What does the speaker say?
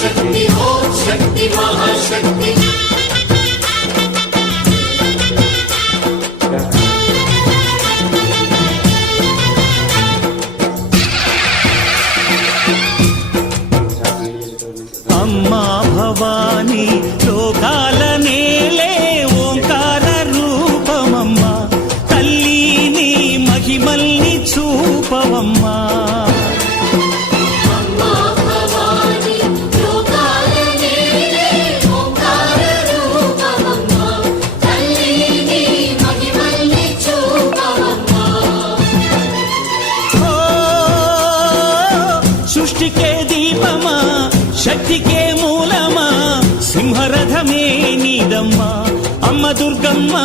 शक्ति ओम शक्ति महाशक्ति अम्मा भवानी लोकाल नेले ओंकार रूपमम्मा तल्ली नी महिमल्नि चूपवम्मा सृष्टि के दीपमा शक्ति के मूलमा सिंहरथमे नीदम्मा अम्मा दुर्गम्मा